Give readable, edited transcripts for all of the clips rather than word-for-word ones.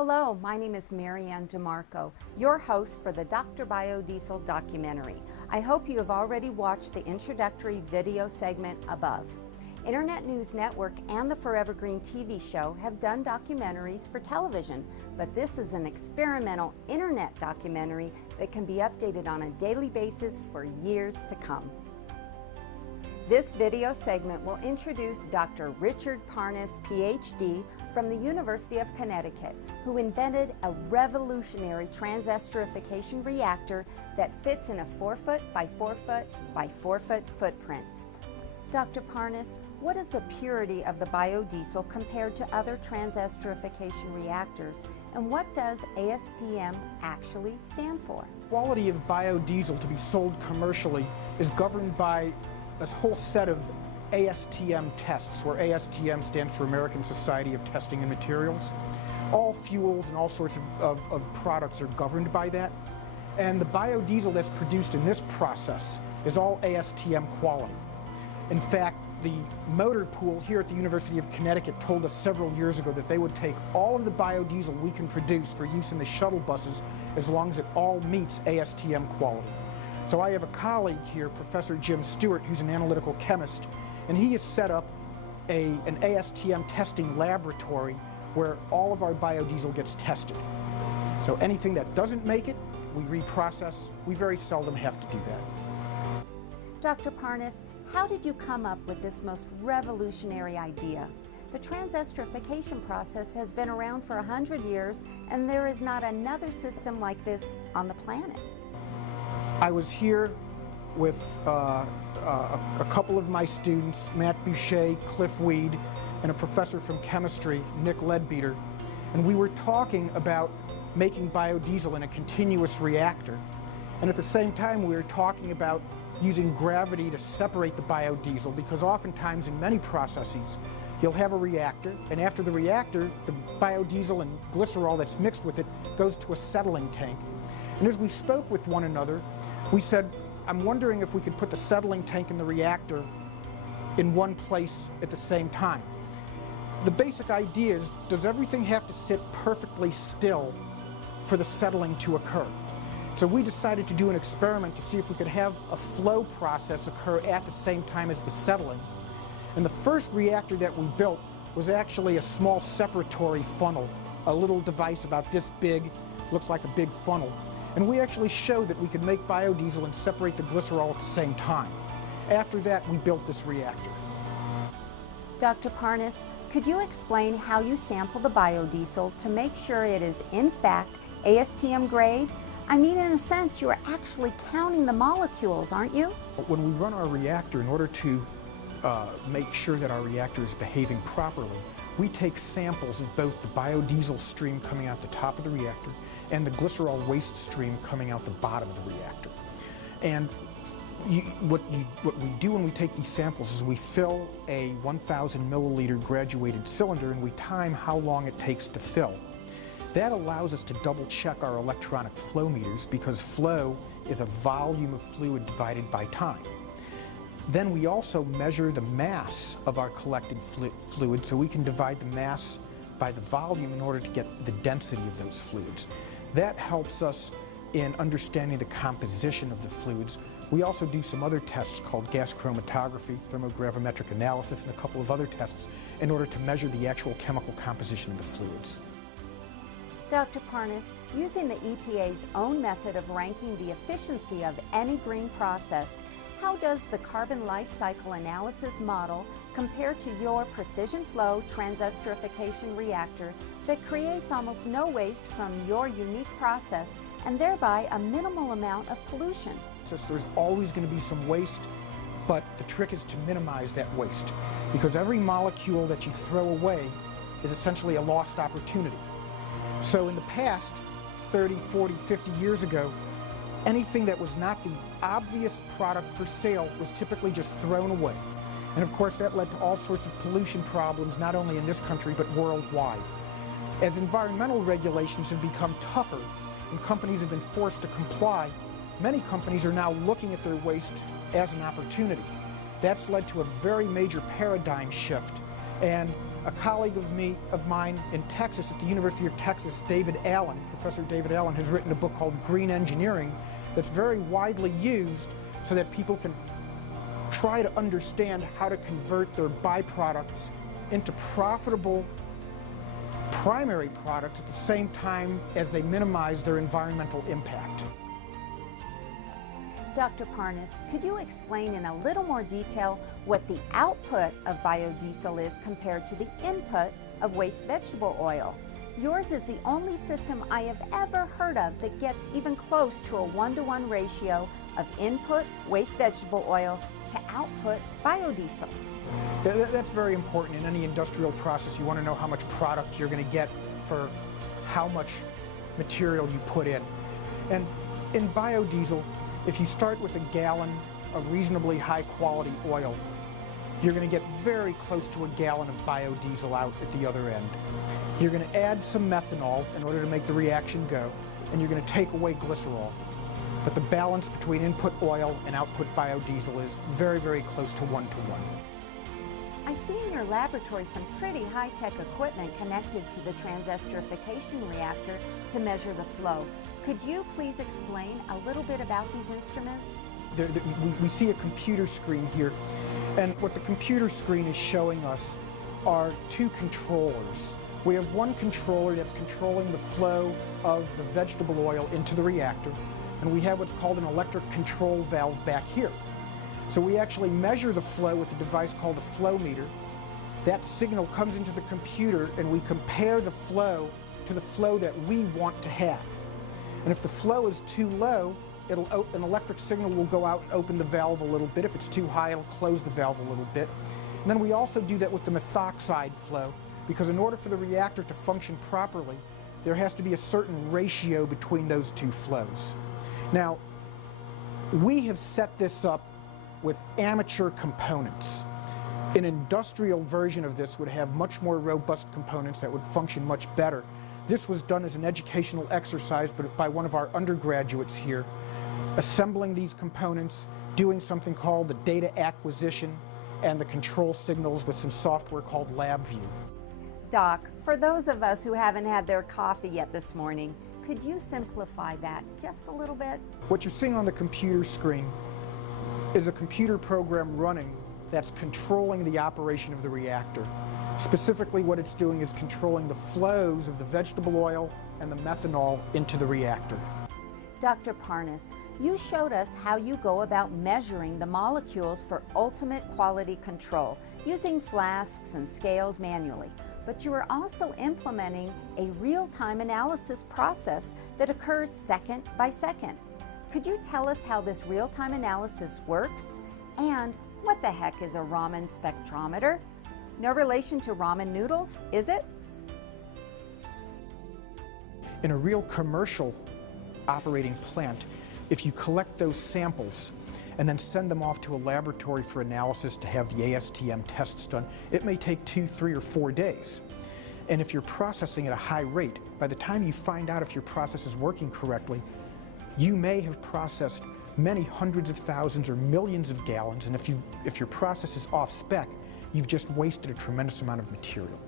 Hello, my name is Marianne DeMarco, your host for the Dr. BioDiesel documentary. I hope you have already watched the introductory video segment above. Internet News Network and the Forever Green TV show have done documentaries for television, but this is an experimental internet documentary that can be updated on a daily basis for years to come. This video segment will introduce Dr. Richard Parnas, PhD, from the University of Connecticut, who invented a revolutionary transesterification reactor that fits in a 4-foot by 4-foot by 4-foot footprint. Dr. Parnas, what is the purity of the biodiesel compared to other transesterification reactors, and what does ASTM actually stand for? Quality of biodiesel to be sold commercially is governed by a whole set of ASTM tests, where ASTM stands for American Society of Testing and Materials. All fuels and all sorts of products are governed by that. And the biodiesel that's produced in this process is all ASTM quality. In fact, the motor pool here at the University of Connecticut told us several years ago that they would take all of the biodiesel we can produce for use in the shuttle buses as long as it all meets ASTM quality. So I have a colleague here, Professor Jim Stewart, who's an analytical chemist, and he has set up an ASTM testing laboratory where all of our biodiesel gets tested. So anything that doesn't make it, we reprocess. We very seldom have to do that. Dr. Parnas, how did you come up with this most revolutionary idea? The transesterification process has been around for 100 years, and there is not another system like this on the planet. I was here with a couple of my students, Matt Boucher, Cliff Weed, and a professor from chemistry, Nick Leadbeater, and we were talking about making biodiesel in a continuous reactor. And at the same time, we were talking about using gravity to separate the biodiesel, because oftentimes in many processes, you'll have a reactor, and after the reactor, the biodiesel and glycerol that's mixed with it goes to a settling tank. And as we spoke with one another, we said, I'm wondering if we could put the settling tank and the reactor in one place at the same time. The basic idea is, does everything have to sit perfectly still for the settling to occur? So we decided to do an experiment to see if we could have a flow process occur at the same time as the settling. And the first reactor that we built was actually a small separatory funnel, a little device about this big, looks like a big funnel. And we actually showed that we could make biodiesel and separate the glycerol at the same time. After that, we built this reactor. Dr. Parnas, could you explain how you sample the biodiesel to make sure it is in fact ASTM grade? I mean, in a sense, you are actually counting the molecules, aren't you? When we run our reactor, in order to make sure that our reactor is behaving properly, we take samples of both the biodiesel stream coming out the top of the reactor and the glycerol waste stream coming out the bottom of the reactor. And what we do when we take these samples is we fill a 1,000 milliliter graduated cylinder and we time how long it takes to fill. That allows us to double check our electronic flow meters, because flow is a volume of fluid divided by time. Then we also measure the mass of our collected fluid, so we can divide the mass by the volume in order to get the density of those fluids. That helps us in understanding the composition of the fluids. We also do some other tests called gas chromatography, thermogravimetric analysis, and a couple of other tests in order to measure the actual chemical composition of the fluids. Dr. Parnas, using the EPA's own method of ranking the efficiency of any green process, how does the carbon life cycle analysis model compare to your precision flow transesterification reactor that creates almost no waste from your unique process and thereby a minimal amount of pollution? There's always going to be some waste, but the trick is to minimize that waste, because every molecule that you throw away is essentially a lost opportunity. So in the past, 30, 40, 50 years ago, anything that was not the obvious product for sale was typically just thrown away. And of course that led to all sorts of pollution problems, not only in this country but worldwide. As environmental regulations have become tougher and companies have been forced to comply, many companies are now looking at their waste as an opportunity. That's led to a very major paradigm shift, and a colleague of mine in Texas, at the University of Texas, Professor David Allen, has written a book called Green Engineering that's very widely used so that people can try to understand how to convert their byproducts into profitable primary products at the same time as they minimize their environmental impact. Dr. Parnas, could you explain in a little more detail what the output of biodiesel is compared to the input of waste vegetable oil? Yours is the only system I have ever heard of that gets even close to a 1-to-1 ratio of input waste vegetable oil to output biodiesel. That's very important in any industrial process. You want to know how much product you're going to get for how much material you put in. And in biodiesel, if you start with a gallon of reasonably high quality oil, you're going to get very close to a gallon of biodiesel out at the other end. You're going to add some methanol in order to make the reaction go, and you're going to take away glycerol. But the balance between input oil and output biodiesel is very, very close to 1-to-1. I see in your laboratory some pretty high-tech equipment connected to the transesterification reactor to measure the flow. Could you please explain a little bit about these instruments? We see a computer screen here, and what the computer screen is showing us are two controllers. We have one controller that's controlling the flow of the vegetable oil into the reactor, and we have what's called an electric control valve back here. So we actually measure the flow with a device called a flow meter. That signal comes into the computer, and we compare the flow to the flow that we want to have. And if the flow is too low, an electric signal will go out and open the valve a little bit. If it's too high, it'll close the valve a little bit. And then we also do that with the methoxide flow, because in order for the reactor to function properly, there has to be a certain ratio between those two flows. Now, we have set this up with amateur components. An industrial version of this would have much more robust components that would function much better. This was done as an educational exercise by one of our undergraduates here, assembling these components, doing something called the data acquisition and the control signals with some software called LabVIEW. Doc, for those of us who haven't had their coffee yet this morning, could you simplify that just a little bit? What you're seeing on the computer screen is a computer program running that's controlling the operation of the reactor. Specifically, what it's doing is controlling the flows of the vegetable oil and the methanol into the reactor. Dr. Parnas, you showed us how you go about measuring the molecules for ultimate quality control using flasks and scales manually. But you are also implementing a real-time analysis process that occurs second by second. Could you tell us how this real-time analysis works? And what the heck is a Raman spectrometer? No relation to ramen noodles, is it? In a real commercial operating plant, if you collect those samples and then send them off to a laboratory for analysis to have the ASTM tests done, it may take 2, 3, or 4 days. And if you're processing at a high rate, by the time you find out if your process is working correctly, you may have processed many hundreds of thousands or millions of gallons, and if your process is off spec, you've just wasted a tremendous amount of material.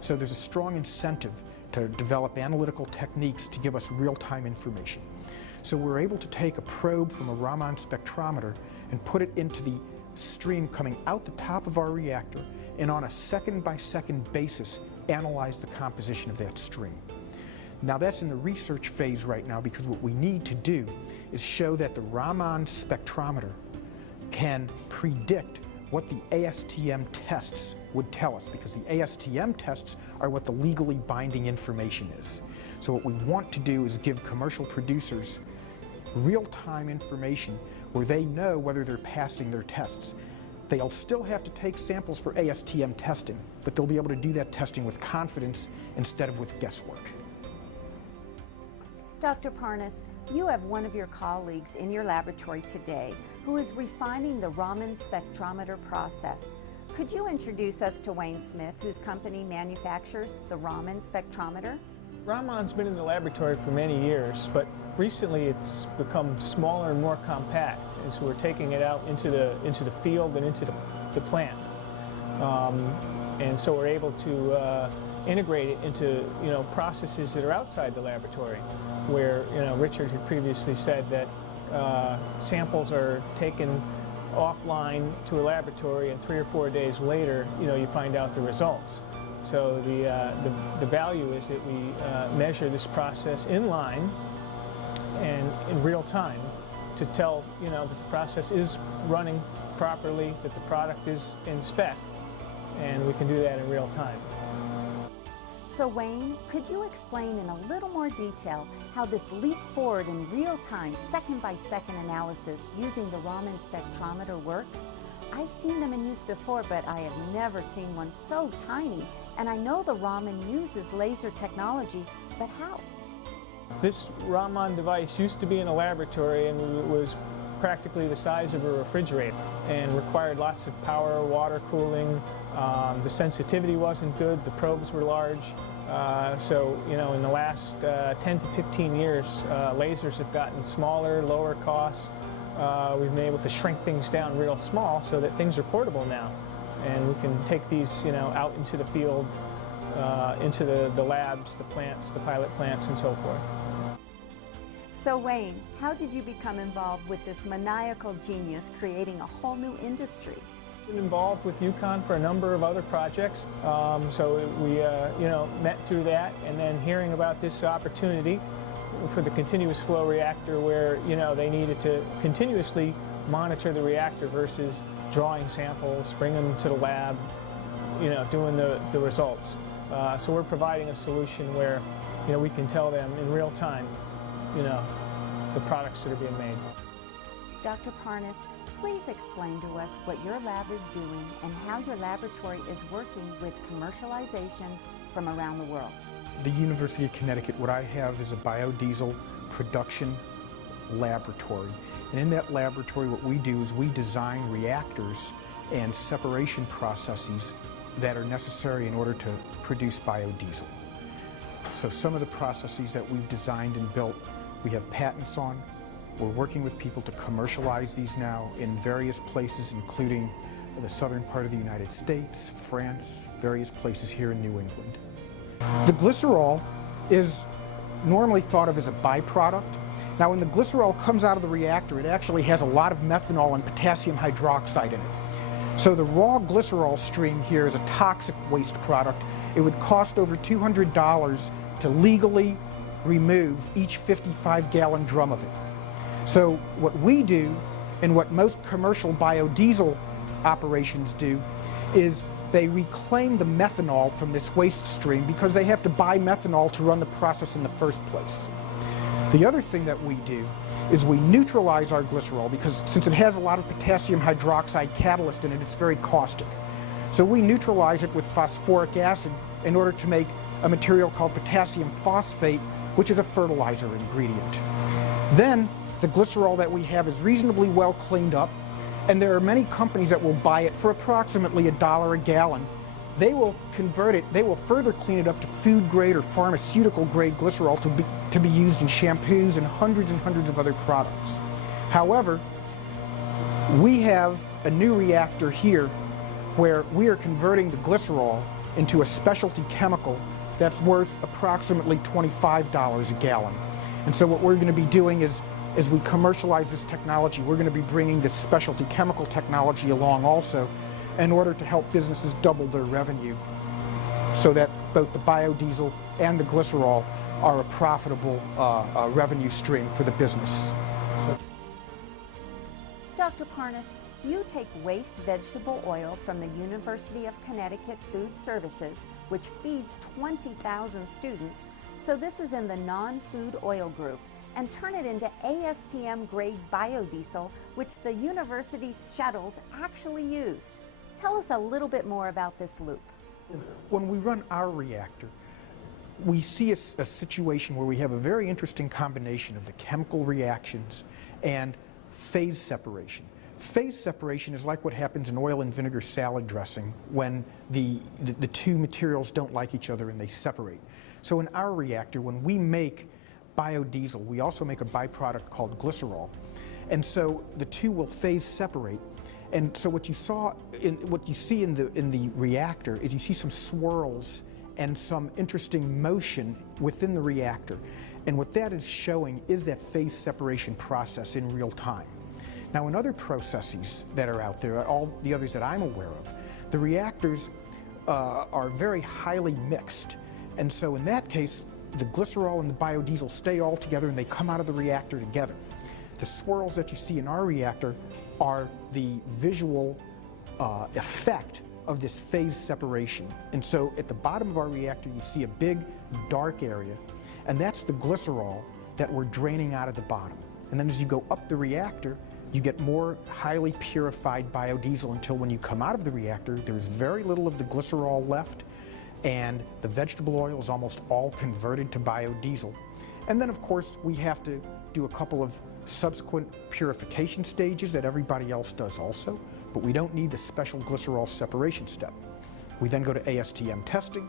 So there's a strong incentive to develop analytical techniques to give us real-time information. So we're able to take a probe from a Raman spectrometer and put it into the stream coming out the top of our reactor, and on a second-by-second basis analyze the composition of that stream. Now that's in the research phase right now, because what we need to do is show that the Raman spectrometer can predict what the ASTM tests would tell us, because the ASTM tests are what the legally binding information is. So what we want to do is give commercial producers real-time information where they know whether they're passing their tests. They'll still have to take samples for ASTM testing, but they'll be able to do that testing with confidence instead of with guesswork. Dr. Parnas, you have one of your colleagues in your laboratory today who is refining the Raman spectrometer process. Could you introduce us to Wayne Smith, whose company manufactures the Raman spectrometer? Raman's been in the laboratory for many years, but recently it's become smaller and more compact, and so we're taking it out into the field and into the plant. And so we're able to integrate it into, processes that are outside the laboratory, where, Richard had previously said that samples are taken offline to a laboratory, and 3 or 4 days later, you find out the results. So the value is that we measure this process in line and in real time to tell, that the process is running properly, that the product is in spec, and we can do that in real time. So Wayne, could you explain in a little more detail how this leap forward in real-time, second-by-second analysis using the Raman spectrometer works? I've seen them in use before, but I have never seen one so tiny, and I know the Raman uses laser technology, but how? This Raman device used to be in a laboratory and was practically the size of a refrigerator and required lots of power, water cooling. The sensitivity wasn't good, the probes were large. So, in the last 10 to 15 years, lasers have gotten smaller, lower cost. We've been able to shrink things down real small so that things are portable now. And we can take these, out into the field, into the labs, the plants, the pilot plants, and so forth. So Wayne, how did you become involved with this maniacal genius creating a whole new industry? Been involved with UConn for a number of other projects, so we met through that, and then hearing about this opportunity for the continuous flow reactor, where they needed to continuously monitor the reactor versus drawing samples, bring them to the lab, doing the results. So we're providing a solution where we can tell them in real time the products that are being made. Dr. Parnas, please explain to us what your lab is doing and how your laboratory is working with commercialization from around the world. The University of Connecticut, what I have is a biodiesel production laboratory. And in that laboratory, what we do is we design reactors and separation processes that are necessary in order to produce biodiesel. So some of the processes that we've designed and built, we have patents on. We're working with people to commercialize these now in various places, including the southern part of the United States, France, various places here in New England. The glycerol is normally thought of as a byproduct. Now, when the glycerol comes out of the reactor, it actually has a lot of methanol and potassium hydroxide in it. So the raw glycerol stream here is a toxic waste product. It would cost over $200 to legally remove each 55-gallon drum of it. So what we do, and what most commercial biodiesel operations do, is they reclaim the methanol from this waste stream because they have to buy methanol to run the process in the first place. The other thing that we do is we neutralize our glycerol, because since it has a lot of potassium hydroxide catalyst in it, it's very caustic. So we neutralize it with phosphoric acid in order to make a material called potassium phosphate, which is a fertilizer ingredient. Then the glycerol that we have is reasonably well cleaned up, and there are many companies that will buy it for approximately $1 a gallon. They will convert it, they will further clean it up to food grade or pharmaceutical grade glycerol to be used in shampoos and hundreds of other products. However, we have a new reactor here where we are converting the glycerol into a specialty chemical that's worth approximately $25 a gallon. And so what we're going to be doing is, as we commercialize this technology, we're going to be bringing this specialty chemical technology along also in order to help businesses double their revenue, so that both the biodiesel and the glycerol are a profitable revenue stream for the business. Dr. Parnas, you take waste vegetable oil from the University of Connecticut Food Services, which feeds 20,000 students, so this is in the non-food oil group, and turn it into ASTM-grade biodiesel, which the university's shuttles actually use. Tell us a little bit more about this loop. When we run our reactor, we see a situation where we have a very interesting combination of the chemical reactions and phase separation. Phase separation is like what happens in oil and vinegar salad dressing when the two materials don't like each other and they separate. So in our reactor, when we make biodiesel, we also make a byproduct called glycerol. And so the two will phase separate. And so what you see in the reactor is you see some swirls and some interesting motion within the reactor. And what that is showing is that phase separation process in real time. Now, in other processes that are out there, all the others that I'm aware of, the reactors are very highly mixed. And so in that case, the glycerol and the biodiesel stay all together and they come out of the reactor together. The swirls that you see in our reactor are the visual effect of this phase separation. And so at the bottom of our reactor, you see a big dark area, and that's the glycerol that we're draining out of the bottom. And then as you go up the reactor, you get more highly purified biodiesel until when you come out of the reactor, there's very little of the glycerol left, and the vegetable oil is almost all converted to biodiesel. And then, of course, we have to do a couple of subsequent purification stages that everybody else does also, but we don't need the special glycerol separation step. We then go to ASTM testing,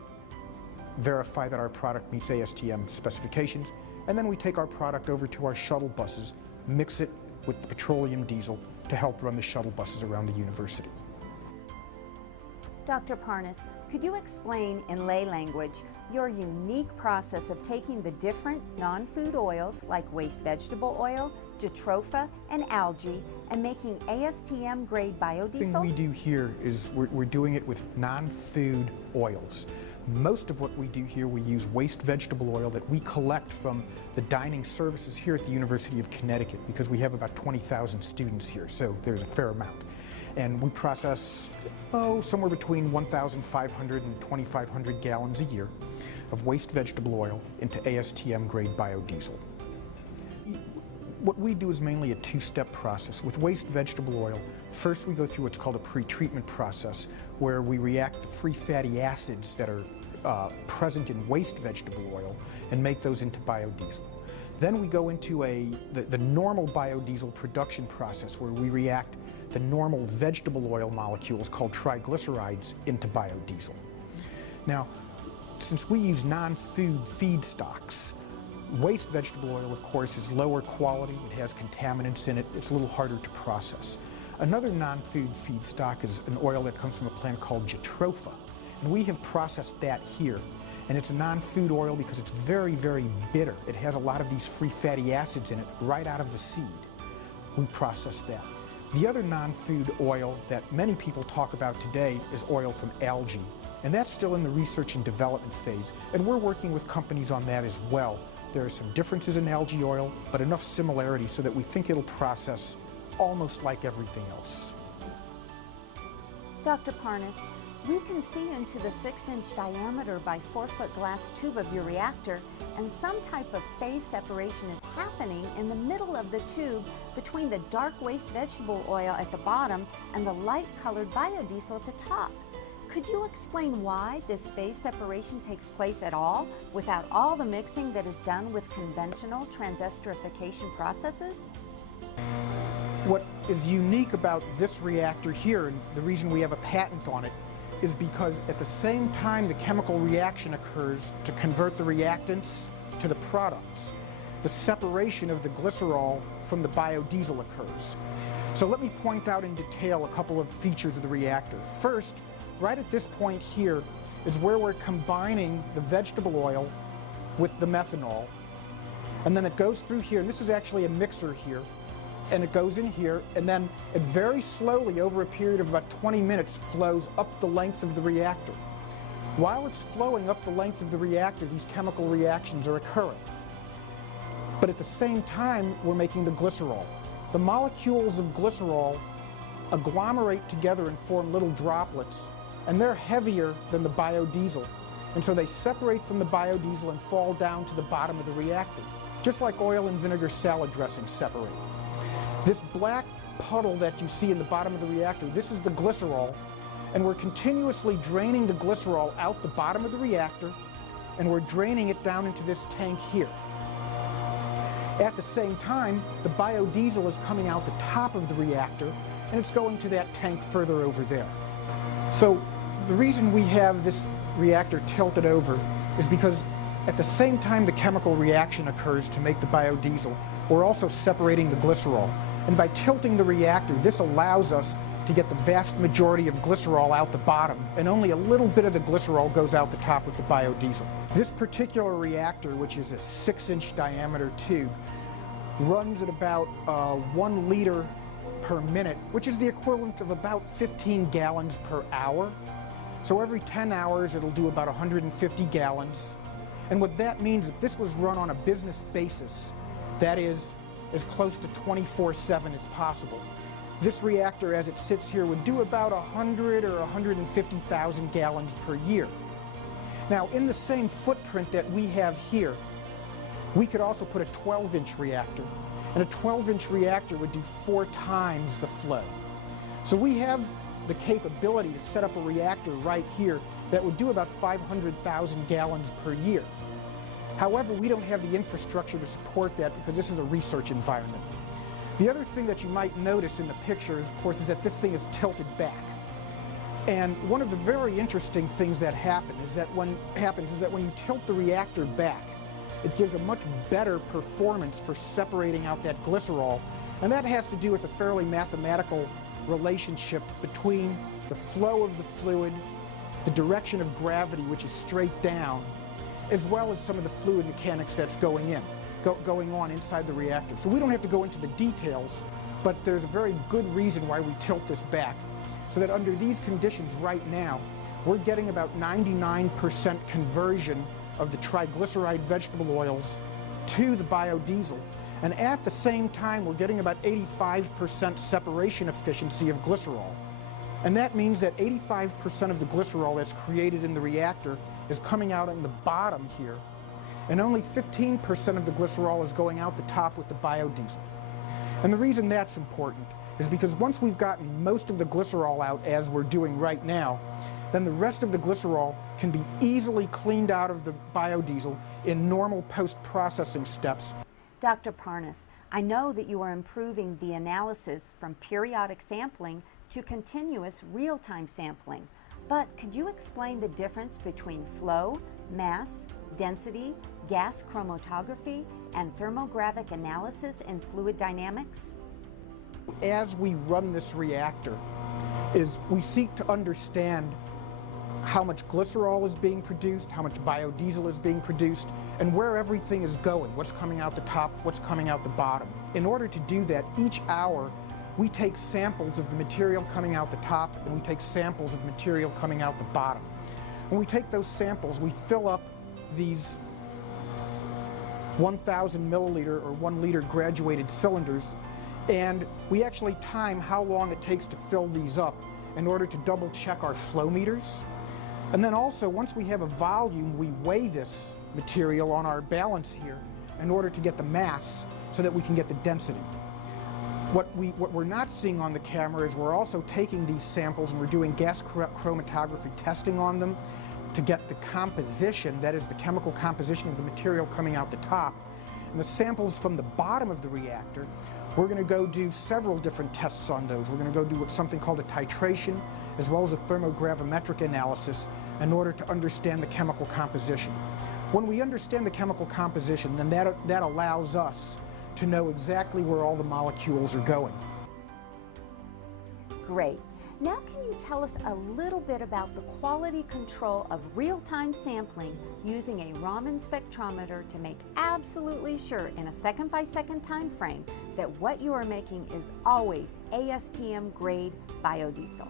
verify that our product meets ASTM specifications, and then we take our product over to our shuttle buses, mix it with the petroleum diesel to help run the shuttle buses around the university. Dr. Parnas, could you explain in lay language your unique process of taking the different non-food oils like waste vegetable oil, jatropha, and algae and making ASTM grade biodiesel? The thing we do here is we're doing it with non-food oils. Most of what we do here, we use waste vegetable oil that we collect from the dining services here at the University of Connecticut, because we have about 20,000 students here, so there's a fair amount. And we process, somewhere between 1,500 and 2,500 gallons a year of waste vegetable oil into ASTM grade biodiesel. What we do is mainly a two-step process. With waste vegetable oil, first we go through what's called a pre-treatment process, where we react the free fatty acids that are present in waste vegetable oil and make those into biodiesel. Then we go into the normal biodiesel production process, where we react the normal vegetable oil molecules called triglycerides into biodiesel. Now, since we use non-food feedstocks, waste vegetable oil, of course, is lower quality, it has contaminants in it, it's a little harder to process. Another non-food feedstock is an oil that comes from a plant called jatropha, and we have processed that here. And it's a non-food oil because it's very, very bitter. It has a lot of these free fatty acids in it right out of the seed. We process that. The other non-food oil that many people talk about today is oil from algae, and that's still in the research and development phase, and we're working with companies on that as well. There are some differences in algae oil, but enough similarity so that we think it'll process almost like everything else. Dr. Parnas, we can see into the 6-inch diameter by 4-foot glass tube of your reactor, and some type of phase separation is happening in the middle of the tube between the dark waste vegetable oil at the bottom and the light-colored biodiesel at the top. Could you explain why this phase separation takes place at all without all the mixing that is done with conventional transesterification processes? What is unique about this reactor here, and the reason we have a patent on it, is because at the same time the chemical reaction occurs to convert the reactants to the products, the separation of the glycerol from the biodiesel occurs. So let me point out in detail a couple of features of the reactor. First, right at this point here is where we're combining the vegetable oil with the methanol, and then it goes through here, and this is actually a mixer here, and it goes in here, and then it very slowly, over a period of about 20 minutes, flows up the length of the reactor. While it's flowing up the length of the reactor, these chemical reactions are occurring. But at the same time, we're making the glycerol. The molecules of glycerol agglomerate together and form little droplets, and they're heavier than the biodiesel. And so they separate from the biodiesel and fall down to the bottom of the reactor, just like oil and vinegar salad dressings separate. This black puddle that you see in the bottom of the reactor, this is the glycerol, and we're continuously draining the glycerol out the bottom of the reactor, and we're draining it down into this tank here. At the same time, the biodiesel is coming out the top of the reactor, and it's going to that tank further over there. So the reason we have this reactor tilted over is because at the same time the chemical reaction occurs to make the biodiesel, we're also separating the glycerol. And by tilting the reactor, this allows us to get the vast majority of glycerol out the bottom, and only a little bit of the glycerol goes out the top with the biodiesel. This particular reactor, which is a 6-inch diameter tube, runs at about 1 liter per minute, which is the equivalent of about 15 gallons per hour. So every 10 hours it'll do about 150 gallons. And what that means, if this was run on a business basis, that is as close to 24/7 as possible, this reactor as it sits here would do about 100 or 150,000 gallons per year. Now, in the same footprint that we have here, we could also put a 12-inch reactor, and a 12-inch reactor would do 4 times the flow. So we have the capability to set up a reactor right here that would do about 500,000 gallons per year. However, we don't have the infrastructure to support that because this is a research environment. The other thing that you might notice in the picture, of course, is that this thing is tilted back. And one of the very interesting things that happens is that when you tilt the reactor back, it gives a much better performance for separating out that glycerol. And that has to do with a fairly mathematical relationship between the flow of the fluid, the direction of gravity, which is straight down, as well as some of the fluid mechanics that's going on inside the reactor. So we don't have to go into the details, but there's a very good reason why we tilt this back, so that under these conditions right now, we're getting about 99% conversion of the triglyceride vegetable oils to the biodiesel. And at the same time, we're getting about 85% separation efficiency of glycerol. And that means that 85% of the glycerol that's created in the reactor is coming out in the bottom here, and only 15% of the glycerol is going out the top with the biodiesel. And the reason that's important is because once we've gotten most of the glycerol out, as we're doing right now, then the rest of the glycerol can be easily cleaned out of the biodiesel in normal post-processing steps. Dr. Parnas, I know that you are improving the analysis from periodic sampling to continuous real-time sampling, but could you explain the difference between flow, mass, density, gas chromatography, and thermographic analysis in fluid dynamics? As we run this reactor, we seek to understand how much glycerol is being produced, how much biodiesel is being produced, and where everything is going, what's coming out the top, what's coming out the bottom. In order to do that, each hour we take samples of the material coming out the top, and we take samples of material coming out the bottom. When we take those samples, we fill up these 1,000 milliliter or 1 liter graduated cylinders, and we actually time how long it takes to fill these up in order to double check our flow meters. And then also, once we have a volume, we weigh this material on our balance here in order to get the mass so that we can get the density. What we're not seeing on the camera is we're also taking these samples and we're doing gas chromatography testing on them to get the composition, that is the chemical composition of the material coming out the top. And the samples from the bottom of the reactor, we're going to go do several different tests on those. We're going to go do something called a titration, as well as a thermogravimetric analysis in order to understand the chemical composition. When we understand the chemical composition, then that allows us to know exactly where all the molecules are going. Great. Now can you tell us a little bit about the quality control of real-time sampling using a Raman spectrometer to make absolutely sure in a second-by-second time frame that what you are making is always ASTM grade biodiesel?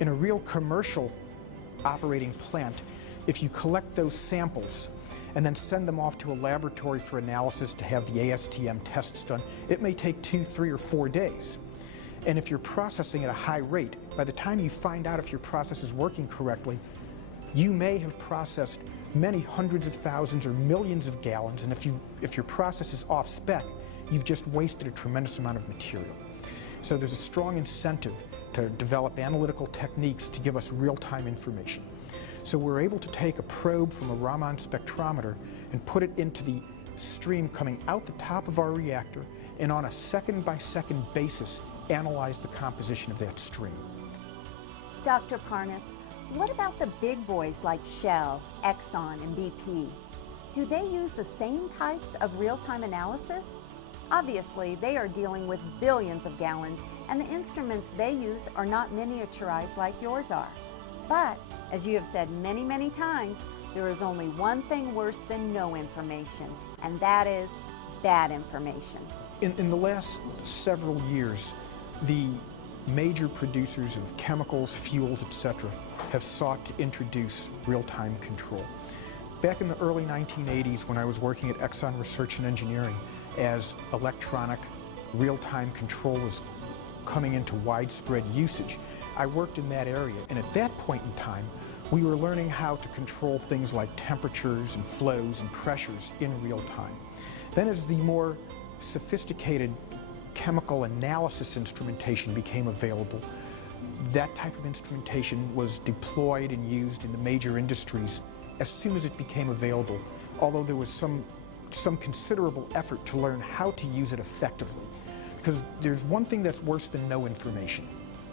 In a real commercial operating plant, if you collect those samples and then send them off to a laboratory for analysis to have the ASTM tests done, it may take 2, 3, or 4 days. And if you're processing at a high rate, by the time you find out if your process is working correctly, you may have processed many hundreds of thousands or millions of gallons, and if your process is off spec, you've just wasted a tremendous amount of material. So there's a strong incentive to develop analytical techniques to give us real-time information. So we're able to take a probe from a Raman spectrometer and put it into the stream coming out the top of our reactor, and on a second-by-second basis, analyze the composition of that stream. Dr. Parnas, what about the big boys like Shell, Exxon, and BP? Do they use the same types of real-time analysis? Obviously, they are dealing with billions of gallons, and the instruments they use are not miniaturized like yours are. But, as you have said many, many times, there is only one thing worse than no information, and that is bad information. In the last several years, the major producers of chemicals, fuels, etc., have sought to introduce real-time control. Back in the early 1980s, when I was working at Exxon Research and Engineering, as electronic real-time control was coming into widespread usage, I worked in that area, and at that point in time, we were learning how to control things like temperatures and flows and pressures in real time. Then as the more sophisticated chemical analysis instrumentation became available, that type of instrumentation was deployed and used in the major industries as soon as it became available, although there was some considerable effort to learn how to use it effectively. Because there's one thing that's worse than no information,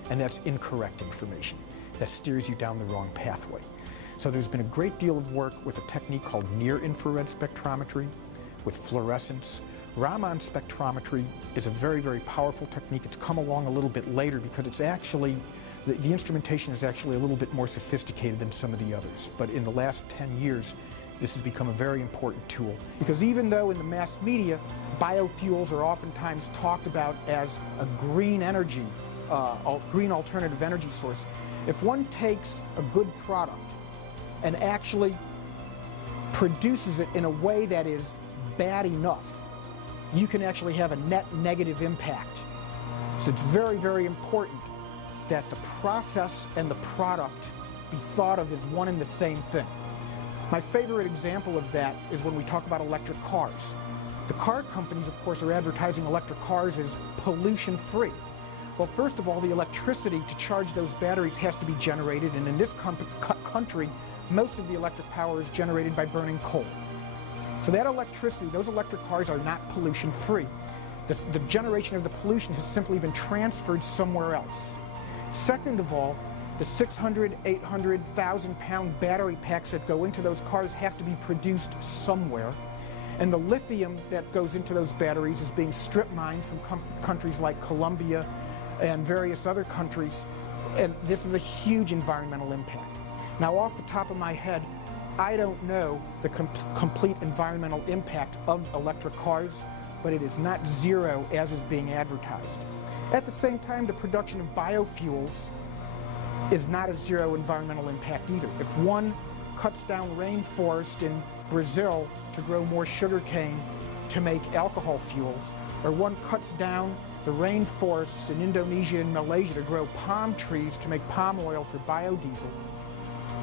and that's incorrect information that steers you down the wrong pathway. So there's been a great deal of work with a technique called near-infrared spectrometry, with fluorescence. Raman spectrometry is a very, very powerful technique. It's come along a little bit later because it's actually, the instrumentation is actually a little bit more sophisticated than some of the others. But in the last 10 years, this has become a very important tool. Because even though in the mass media, biofuels are oftentimes talked about as a green energy, green alternative energy source, if one takes a good product and actually produces it in a way that is bad enough, you can actually have a net negative impact. So it's very, very important that the process and the product be thought of as one and the same thing. My favorite example of that is when we talk about electric cars. The car companies, of course, are advertising electric cars as pollution-free. Well, first of all, the electricity to charge those batteries has to be generated, and in this country, most of the electric power is generated by burning coal. So that electricity, those electric cars are not pollution-free. The generation of the pollution has simply been transferred somewhere else. Second of all, the 600, 800,000 pound battery packs that go into those cars have to be produced somewhere. And the lithium that goes into those batteries is being strip mined from countries like Colombia and various other countries. And this is a huge environmental impact. Now, off the top of my head, I don't know the complete environmental impact of electric cars, but it is not zero as is being advertised. At the same time, the production of biofuels is not a zero environmental impact either. If one cuts down rainforest in Brazil to grow more sugarcane to make alcohol fuels, or one cuts down the rainforests in Indonesia and Malaysia to grow palm trees to make palm oil for biodiesel,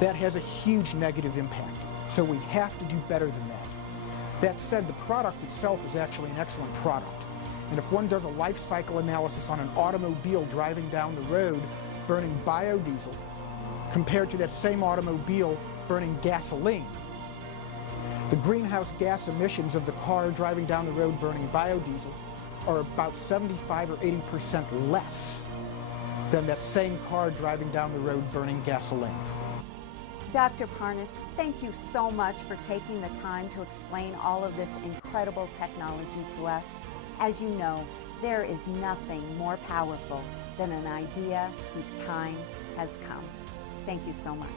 that has a huge negative impact. So we have to do better than that. That said, the product itself is actually an excellent product. And if one does a life cycle analysis on an automobile driving down the road burning biodiesel compared to that same automobile burning gasoline, the greenhouse gas emissions of the car driving down the road burning biodiesel are about 75 or 80% less than that same car driving down the road burning gasoline. Dr. Parnas, thank you so much for taking the time to explain all of this incredible technology to us. As you know, there is nothing more powerful than an idea whose time has come. Thank you so much.